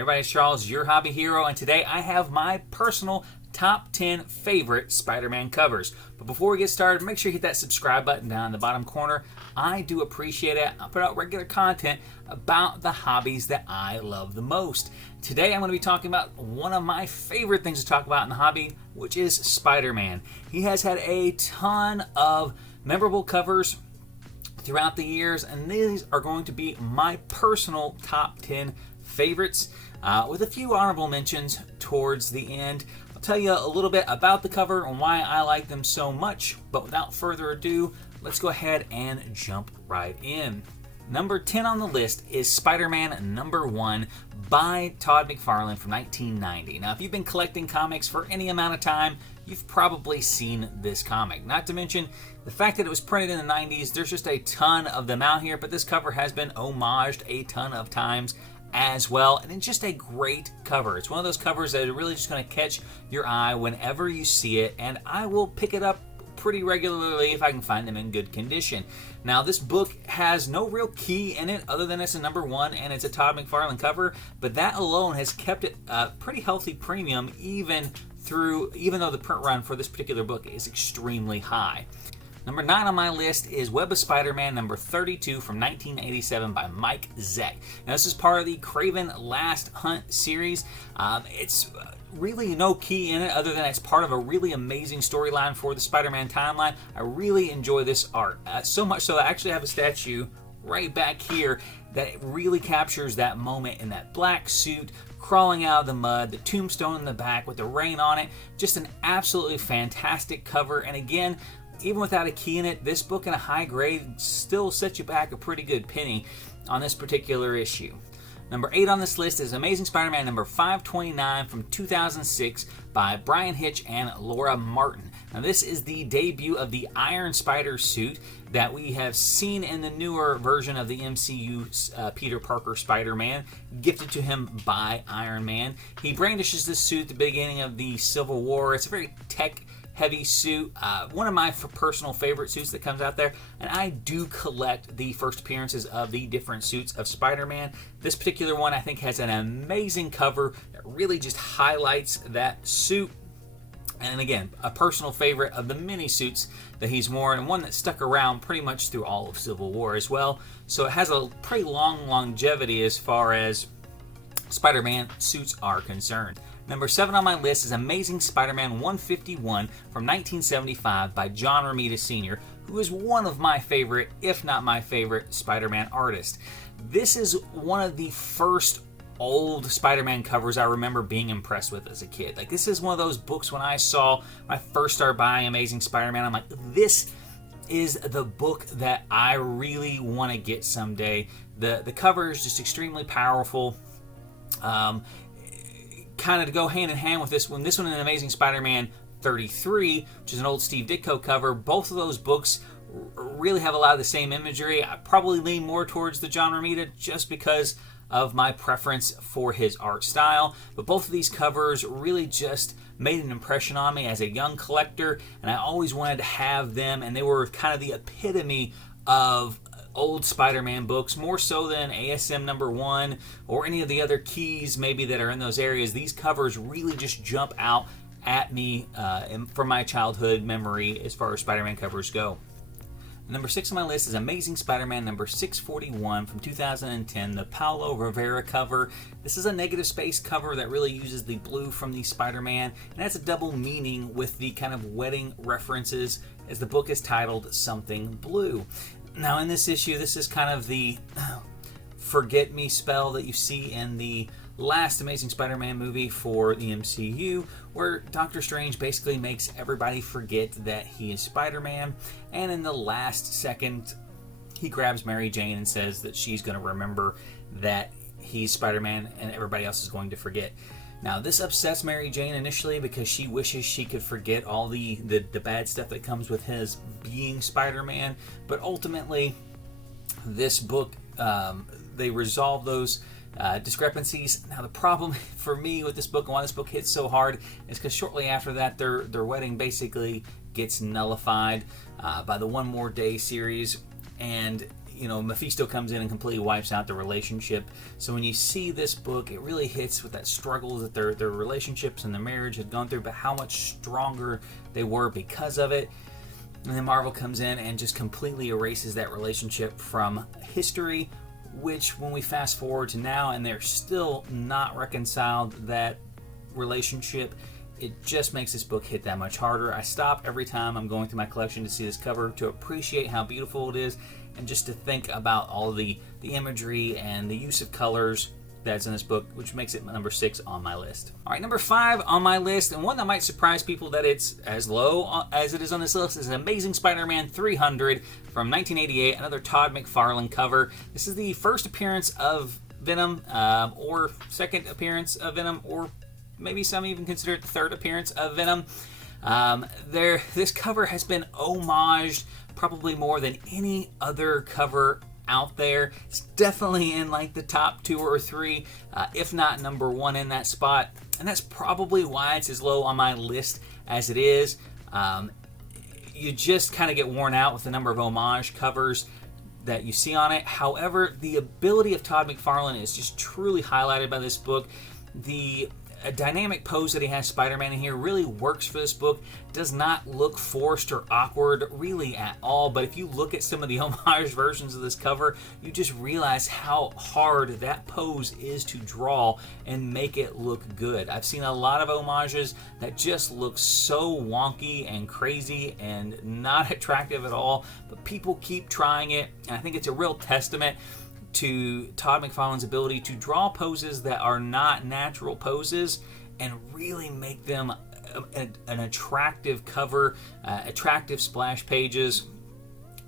Everybody's Charles, your hobby hero, and today I have my personal top 10 favorite Spider-Man covers. But before we get started, make sure you hit that subscribe button down in the bottom corner. I do appreciate it. I'll put out regular content about the hobbies that I love the most. Today I'm going to be talking about one of my favorite things to talk about in the hobby, which is Spider-Man. He has had a ton of memorable covers throughout the years, and these are going to be my personal top 10 favorites, with a few honorable mentions towards the end. I'll tell you a little bit about the cover and why I like them so much, but without further ado, let's go ahead and jump right in. Number 10 on the list is Spider-Man number 1 by Todd McFarlane from 1990. Now, if you've been collecting comics for any amount of time, you've probably seen this comic. Not to mention the fact that it was printed in the 90s, there's just a ton of them out here, but this cover has been homaged a ton of times as well, and it's just a great cover. It's one of those covers that are really just going to catch your eye whenever you see it, and I will pick it up pretty regularly if I can find them in good condition. Now, this book has no real key in it other than it's a number 1 and it's a Todd McFarlane cover, but that alone has kept it a pretty healthy premium even though the print run for this particular book is extremely high. Number 9 on my list is Web of Spider-Man number 32 from 1987 by Mike Zeck. Now, this is part of the Kraven Last Hunt series. It's really no key in it other than it's part of a really amazing storyline for the Spider-Man timeline. I really enjoy this art, so much so I actually have a statue right back here that really captures that moment in that black suit crawling out of the mud, the tombstone in the back with the rain on it. Just an absolutely fantastic cover, and again, even without a key in it, this book in a high grade still sets you back a pretty good penny on this particular issue. Number 8 on this list is Amazing Spider-Man number 529 from 2006 by Brian Hitch and Laura Martin. Now, this is the debut of the Iron Spider suit that we have seen in the newer version of the MCU Peter Parker Spider-Man, gifted to him by Iron Man. He brandishes this suit at the beginning of the Civil War. It's a very tech-heavy suit, one of my personal favorite suits that comes out there, and I do collect the first appearances of the different suits of Spider-Man. This particular one I think has an amazing cover that really just highlights that suit, and again, a personal favorite of the many suits that he's worn, and one that stuck around pretty much through all of Civil War as well. So it has a pretty long longevity as far as Spider-Man suits are concerned. Number 7 on my list is Amazing Spider-Man 151 from 1975 by John Romita Sr., who is one of my favorite, if not my favorite, Spider-Man artists. This is one of the first old Spider-Man covers I remember being impressed with as a kid. Like, this is one of those books when I first started buying Amazing Spider-Man, I'm like, this is the book that I really want to get someday. The cover is just extremely powerful. Kind of to go hand in hand with this one and Amazing Spider-Man 33, which is an old Steve Ditko cover. Both of those books really have a lot of the same imagery. I probably lean more towards the John Romita just because of my preference for his art style, but both of these covers really just made an impression on me as a young collector, and I always wanted to have them, and they were kind of the epitome of old Spider-Man books, more so than ASM number 1 or any of the other keys maybe that are in those areas. These covers really just jump out at me from my childhood memory as far as Spider-Man covers go. Number 6 on my list is Amazing Spider-Man number 641 from 2010, the Paulo Rivera cover. This is a negative space cover that really uses the blue from the Spider-Man, and has a double meaning with the kind of wedding references, as the book is titled Something Blue. Now, in this issue, this is kind of the forget me spell that you see in the last Amazing Spider-Man movie for the MCU, where Doctor Strange basically makes everybody forget that he is Spider-Man, and in the last second, he grabs Mary Jane and says that she's going to remember that he's Spider-Man and everybody else is going to forget. Now, this upsets Mary Jane initially because she wishes she could forget all the bad stuff that comes with his being Spider-Man, but ultimately, this book, they resolve those discrepancies. Now, the problem for me with this book and why this book hits so hard is because shortly after that, their wedding basically gets nullified by the One More Day series, and Mephisto comes in and completely wipes out the relationship. So when you see this book, it really hits with that struggle that their relationships and their marriage had gone through, but how much stronger they were because of it. And then Marvel comes in and just completely erases that relationship from history, which when we fast forward to now and they're still not reconciled, that relationship, it just makes this book hit that much harder. I stop every time I'm going through my collection to see this cover to appreciate how beautiful it is, and just to think about all the imagery and the use of colors that's in this book, which makes it number 6 on my list. All right, number 5 on my list, and one that might surprise people that it's as low as it is on this list, is Amazing Spider-Man 300 from 1988, another Todd McFarlane cover. This is the first appearance of Venom, or second appearance of Venom, or maybe some even consider it the third appearance of Venom. This cover has been homaged probably more than any other cover out there. It's definitely in like the top 2 or 3, if not number 1 in that spot, and that's probably why it's as low on my list as it is. You just kind of get worn out with the number of homage covers that you see on it. However, the ability of Todd McFarlane is just truly highlighted by this book. The dynamic pose that he has Spider-Man in here really works for this book. Does not look forced or awkward really at all, but if you look at some of the homage versions of this cover, you just realize how hard that pose is to draw and make it look good. I've seen a lot of homages that just look so wonky and crazy and not attractive at all, but people keep trying it, and I think it's a real testament to Todd McFarlane's ability to draw poses that are not natural poses and really make them an attractive cover, attractive splash pages.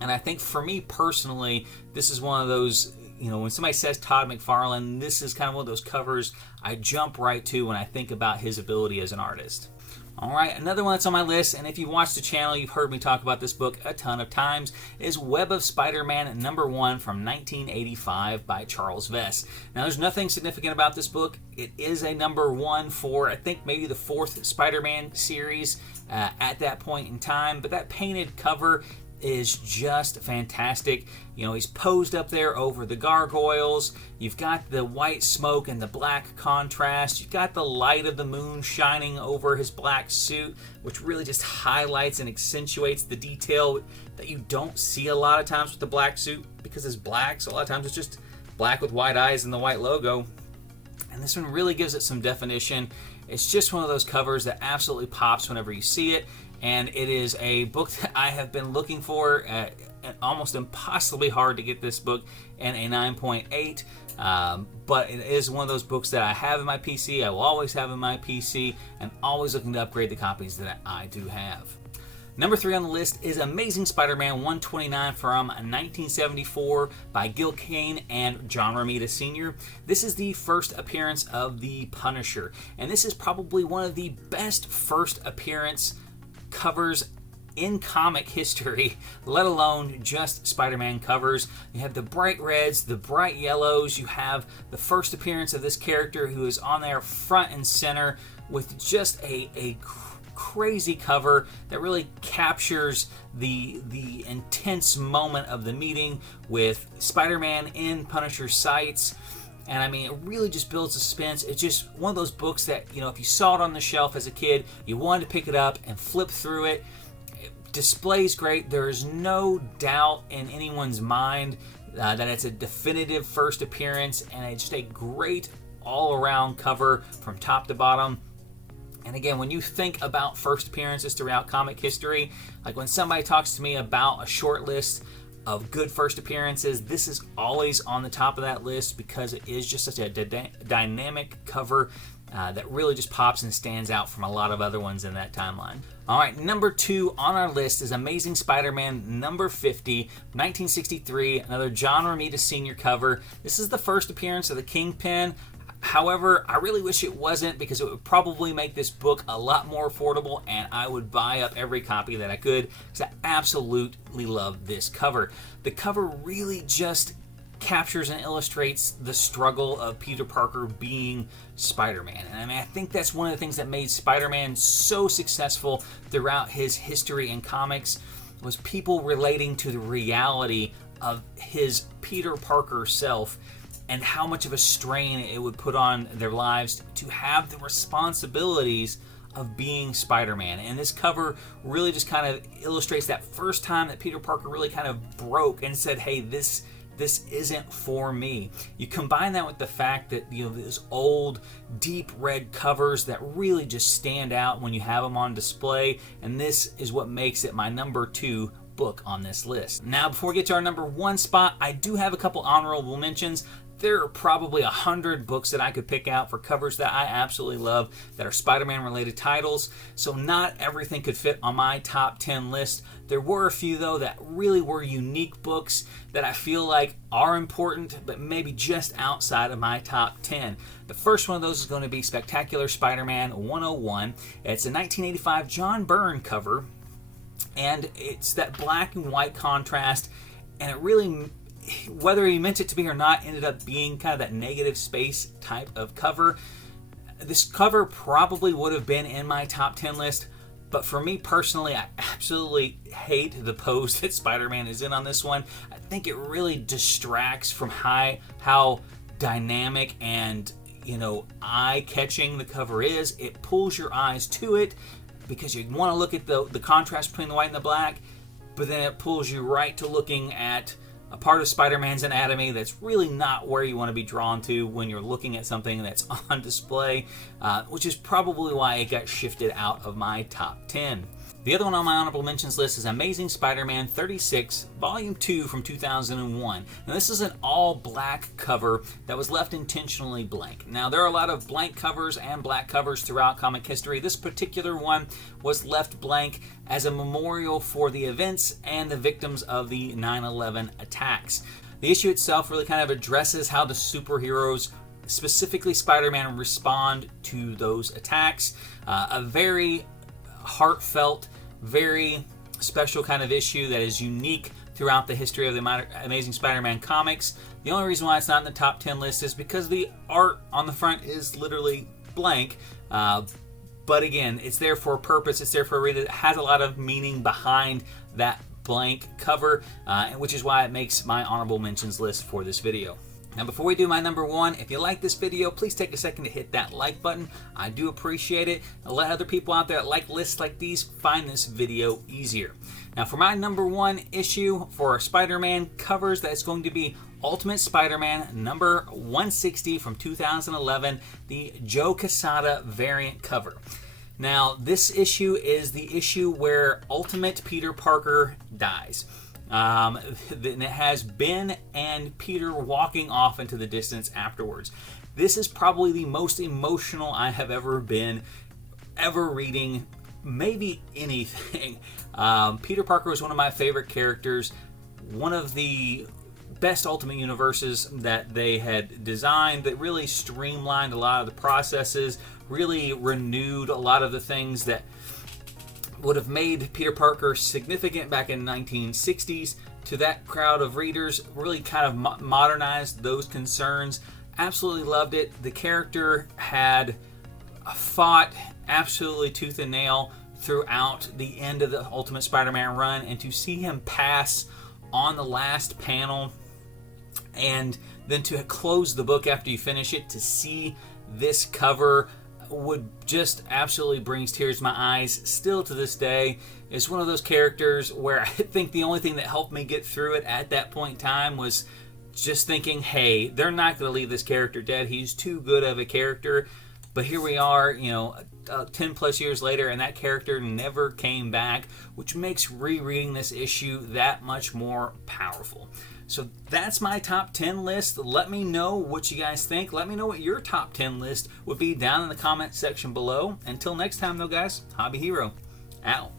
And I think for me personally, this is one of those, when somebody says Todd McFarlane, this is kind of one of those covers I jump right to when I think about his ability as an artist. Alright, another one that's on my list, and if you've watched the channel, you've heard me talk about this book a ton of times, is Web of Spider-Man number 1 from 1985 by Charles Vess. Now, there's nothing significant about this book. It is a number 1 for, I think, maybe the 4th Spider-Man series at that point in time, but that painted cover is just fantastic. He's posed up there over the gargoyles. You've got the white smoke and the black contrast. You've got the light of the moon shining over his black suit, which really just highlights and accentuates the detail that you don't see a lot of times with the black suit, because it's black, so a lot of times it's just black with white eyes and the white logo. And this one really gives it some definition. It's just one of those covers that absolutely pops whenever you see it. And it is a book that I have been looking for, and almost impossibly hard to get this book in a 9.8. But it is one of those books that I have in my PC, I will always have in my PC, and always looking to upgrade the copies that I do have. Number 3 on the list is Amazing Spider-Man 129 from 1974 by Gil Kane and John Romita Sr. This is the first appearance of the Punisher, and this is probably one of the best first appearance covers in comic history, let alone just Spider-Man covers. You have the bright reds, the bright yellows, you have the first appearance of this character who is on there front and center with just a crazy cover that really captures the intense moment of the meeting with Spider-Man in Punisher's sights. And I mean, it really just builds suspense. It's just one of those books that, if you saw it on the shelf as a kid, you wanted to pick it up and flip through it. It displays great. There is no doubt in anyone's mind that it's a definitive first appearance, and it's just a great all-around cover from top to bottom. And again, when you think about first appearances throughout comic history, like when somebody talks to me about a short list of good first appearances, this is always on the top of that list because it is just such a dynamic cover that really just pops and stands out from a lot of other ones in that timeline. Alright, number 2 on our list is Amazing Spider-Man number 50, 1963, another John Romita Sr. cover. This is the first appearance of the Kingpin. However, I really wish it wasn't, because it would probably make this book a lot more affordable, and I would buy up every copy that I could, because I absolutely love this cover. The cover really just captures and illustrates the struggle of Peter Parker being Spider-Man. And I mean, I think that's one of the things that made Spider-Man so successful throughout his history in comics, was people relating to the reality of his Peter Parker self and how much of a strain it would put on their lives to have the responsibilities of being Spider-Man. And this cover really just kind of illustrates that first time that Peter Parker really kind of broke and said, hey, this isn't for me. You combine that with the fact that, you know, these old deep red covers that really just stand out when you have them on display, and this is what makes it my number 2 book on this list. Now, before we get to our number 1 spot, I do have a couple honorable mentions. There are probably 100 books that I could pick out for covers that I absolutely love that are Spider-Man related titles, so not everything could fit on my top 10 list. There were a few though that really were unique books that I feel like are important but maybe just outside of my top 10. The first one of those is going to be Spectacular Spider-Man 101. It's a 1985 John Byrne cover, and it's that black and white contrast, and it really, whether he meant it to be or not, ended up being kind of that negative space type of cover. This cover probably would have been in my top 10 list, but for me personally, I absolutely hate the pose that Spider-Man is in on this one. I think it really distracts from how dynamic and, you know, eye-catching the cover is. It pulls your eyes to it because you want to look at the contrast between the white and the black, but then it pulls you right to looking at a part of Spider-Man's anatomy that's really not where you want to be drawn to when you're looking at something that's on display, which is probably why it got shifted out of my top 10. The other one on my honorable mentions list is Amazing Spider-Man 36, Volume 2 from 2001. Now, this is an all-black cover that was left intentionally blank. Now, there are a lot of blank covers and black covers throughout comic history. This particular one was left blank as a memorial for the events and the victims of the 9/11 attacks. The issue itself really kind of addresses how the superheroes, specifically Spider-Man, respond to those attacks. A very heartfelt, very special kind of issue that is unique throughout the history of the Amazing Spider-Man comics. The only reason why it's not in the top 10 list is because the art on the front is literally blank. But again, it's there for a purpose. It's there for a reason. It has a lot of meaning behind that blank cover, which is why it makes my honorable mentions list for this video. Now, before we do my number 1, if you like this video, please take a second to hit that like button. I do appreciate it. And let other people out there that like lists like these find this video easier. Now, for my number 1 issue for Spider-Man covers, that's going to be Ultimate Spider-Man number 160 from 2011, the Joe Quesada variant cover. Now, this issue is the issue where Ultimate Peter Parker dies. And it has Ben and Peter walking off into the distance afterwards. This is probably the most emotional I have ever been, ever reading maybe anything. Peter Parker was one of my favorite characters, one of the best Ultimate Universes that they had designed, that really streamlined a lot of the processes, really renewed a lot of the things that would have made Peter Parker significant back in the 1960s to that crowd of readers, really kind of modernized those concerns. Absolutely loved it. The character had fought absolutely tooth and nail throughout the end of the Ultimate Spider-Man run, and to see him pass on the last panel and then to close the book after you finish it, to see this cover would just absolutely brings tears to my eyes still to this day. It's one of those characters where I think the only thing that helped me get through it at that point in time was just thinking, hey, they're not going to leave this character dead. He's too good of a character. But here we are, you know, 10 plus years later, and that character never came back, which makes rereading this issue that much more powerful. So that's my top 10 list. Let me know what you guys think. Let me know what your top 10 list would be down in the comment section below. Until next time, though, guys, Hobby Hero, out.